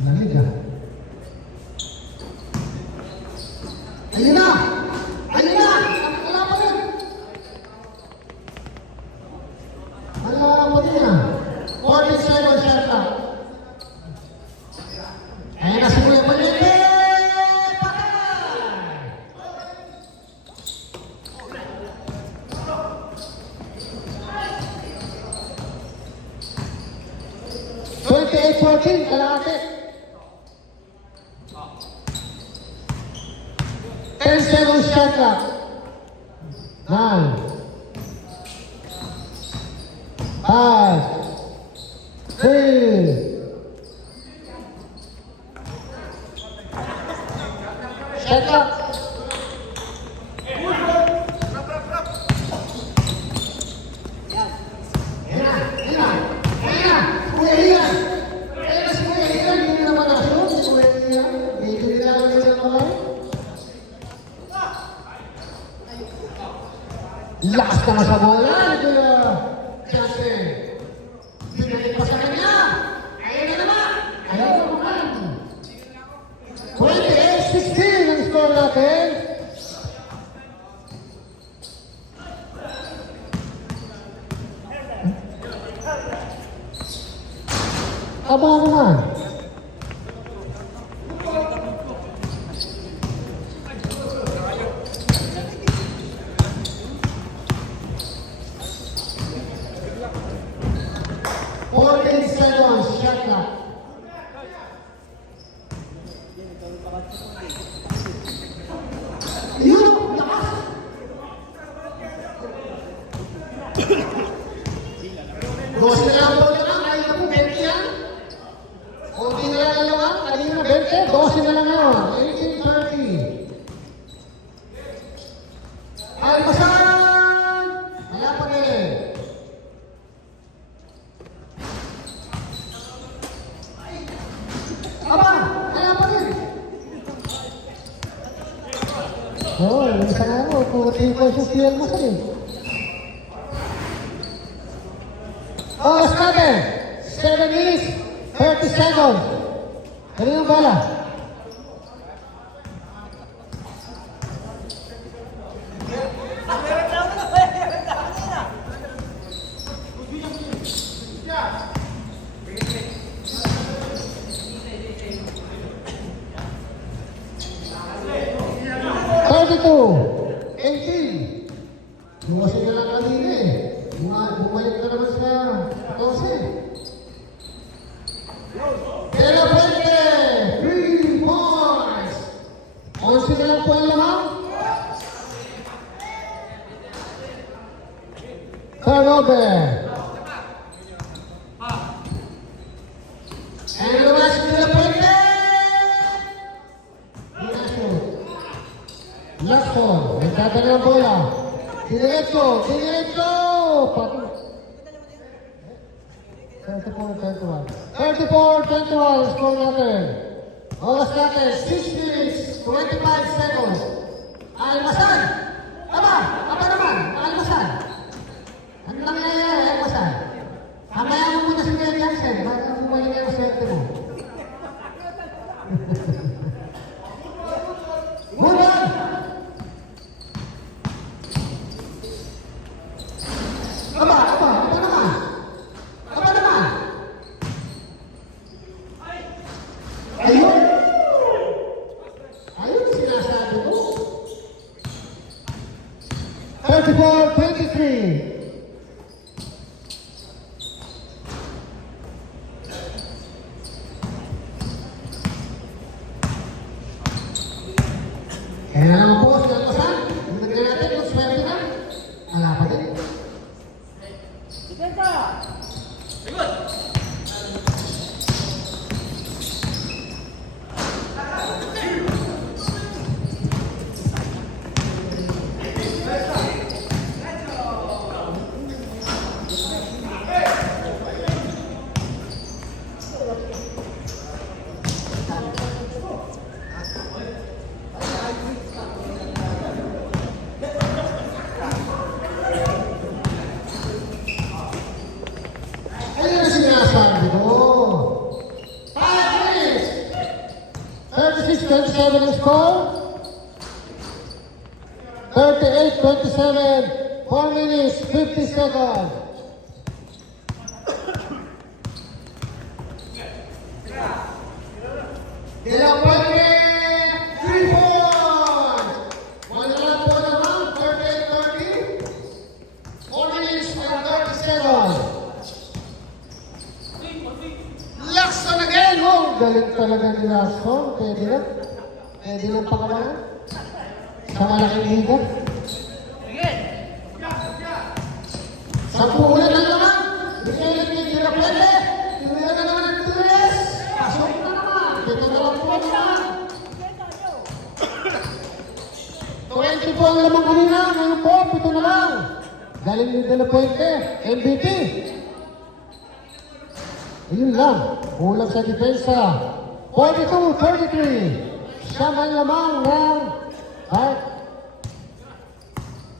Lamig ah. Ayun na! Ayun na! Wala pa rin! Wala pa rin ah. 40 seconds shot clock. Ayun na si Kuya Palete! Patay! 28-14, kalahati. 10 seconds shot clock. 9, 5, 3, shot clock. Lakas naman sa bola, Kuya Justin. Binalik pa sa kanya. Ayaw na naman. Ayaw na naman. 28-16 ang score natin. Aba naman. Dos na lang po na lang, ayaw po, 20 yan. Kunti na lang naman, kanina 20, 12 na lang yun. 18-30. Albasan! Wala pa rin. Aba! Wala pa rin. Oo, yung isa nga mo, puti ko yung steal mo sa'yo. Oras natin, 7 minutes, 30 seconds. Kanina bala. Bumasin ka lang kanina eh. Bumalik ka naman sa 12. Pero pwede! 3 points! 11 na lang po ang lamang. Turnover. And lumas nila pwede! Jackson, nagdadala ng bola. Diretso! Diretso! 34-21. 34-21 score natin. Oras natin, 6 minutes, 25 seconds. Almasan! Aba! Aba naman! Almasan! Ano lang nangyayari, Almasan? Hamaya mo muna si Kuya Jackson. Bakit bumalik ang swerte mo? Mulan! Aba! Aba! Aba naman! Aba naman! Ayun! Ayun sinasabi ko. 34-23. Kaya naman po, siya pasan. Nagdala natin kung swerte na. Wala pa din. Defensa! Sigod! Ayun na sinasabi. 28-27 ang score. 38-27. 4 minutes, 50 seconds. De La Puente, 3 points. Wala lang po naman, 38-30. 4 minutes and 30 seconds. Lacson again! Oh, galing talaga ni Lacson. Pwede na. Pwede na pakawalan. Sa malaking liga. Sa puhulan na naman. Bigyan ni De La Puente. Tumira na naman ng 3. Pasok na naman. Dito na lang po naman. 20 po ang lamang kanina. Ngayon po, 7 na lang. Galing ni De La Puente. MVP. Yun lang. Kulang sa depensa. 42-33. Siya man lamang ng Art.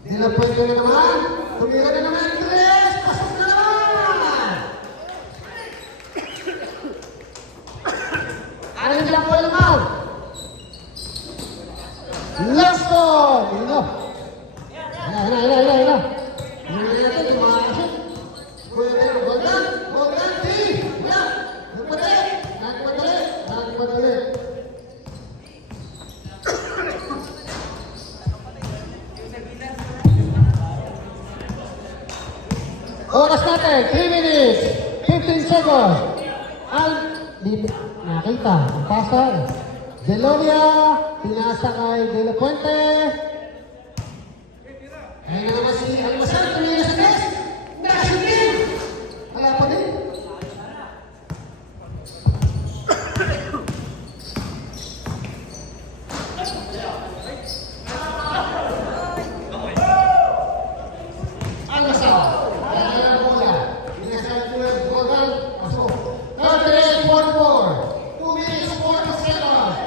De La Puente na naman. Tumira na naman ng 3. Pasok na naman. Anin lang po naman. Lacson. Yun na. Hina. Hina natin yung mga asin. Goldan. Nagmadali. Oras natin, 3 minutes, 15 seconds. Di nakita, ang pasa. Deloria, pinasa kay De La Puente. Ayun na naman si Almasal, tumira sa test. Nasutin! Wala pa din. Almasal. Ayan ang bola. Pinasa kay Goldan. Pasok. 38-44. 2 minutes, 40 seconds.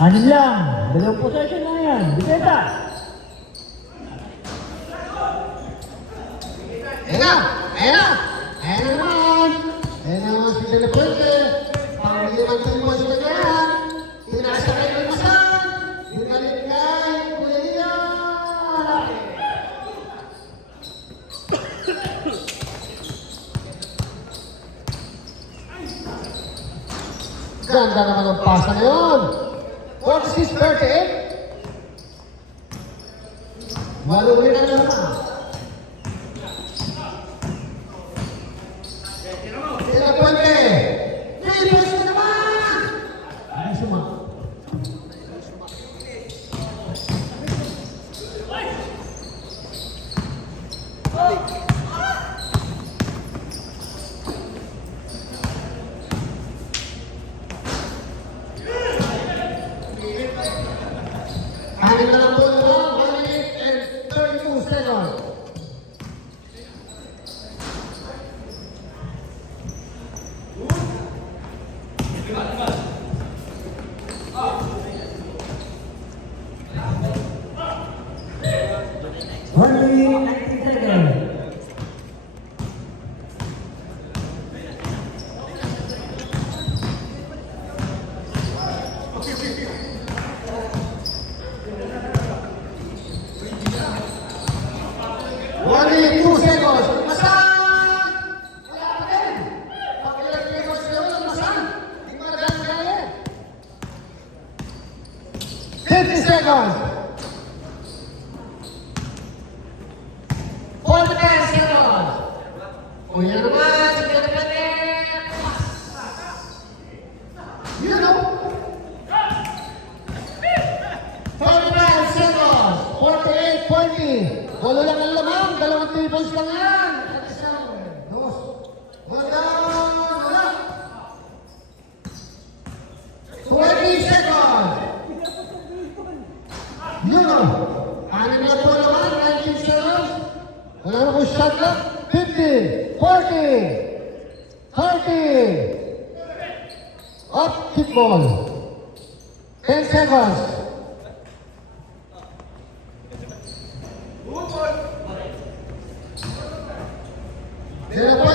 Anin lang, dalawang possession na yan. Bigeta! Ayan na naman si De La Puente. Pangili ng 3 points na yan. Pinasa kay Almasal. Binalik kay Kuya. Ganda naman ang pasa na yun. 46-38. Maluwi na naman. De La Puente. 3 points na naman. Ay, suma. Anin na lang po naman, 1 minute and 32 seconds. One minute, 19 seconds. One minute, 2 seconds. Almasal! Wala pa din. Pakilang seconds na yun, Almasal. Hindi mo nagagaya. 50 seconds. 45 seconds. Kuya naman, si De La Puente. You know. 45 seconds. 48-40. Wala lang ang lamang. Dalawang 3 points lang yan. At isang, dos. Wala. 20 seconds. Yun o. Anim na po naman. 19 seconds. Wala na kong shot lang. 50, 40, 30. Up, kickball. 10 seconds. De La Puente.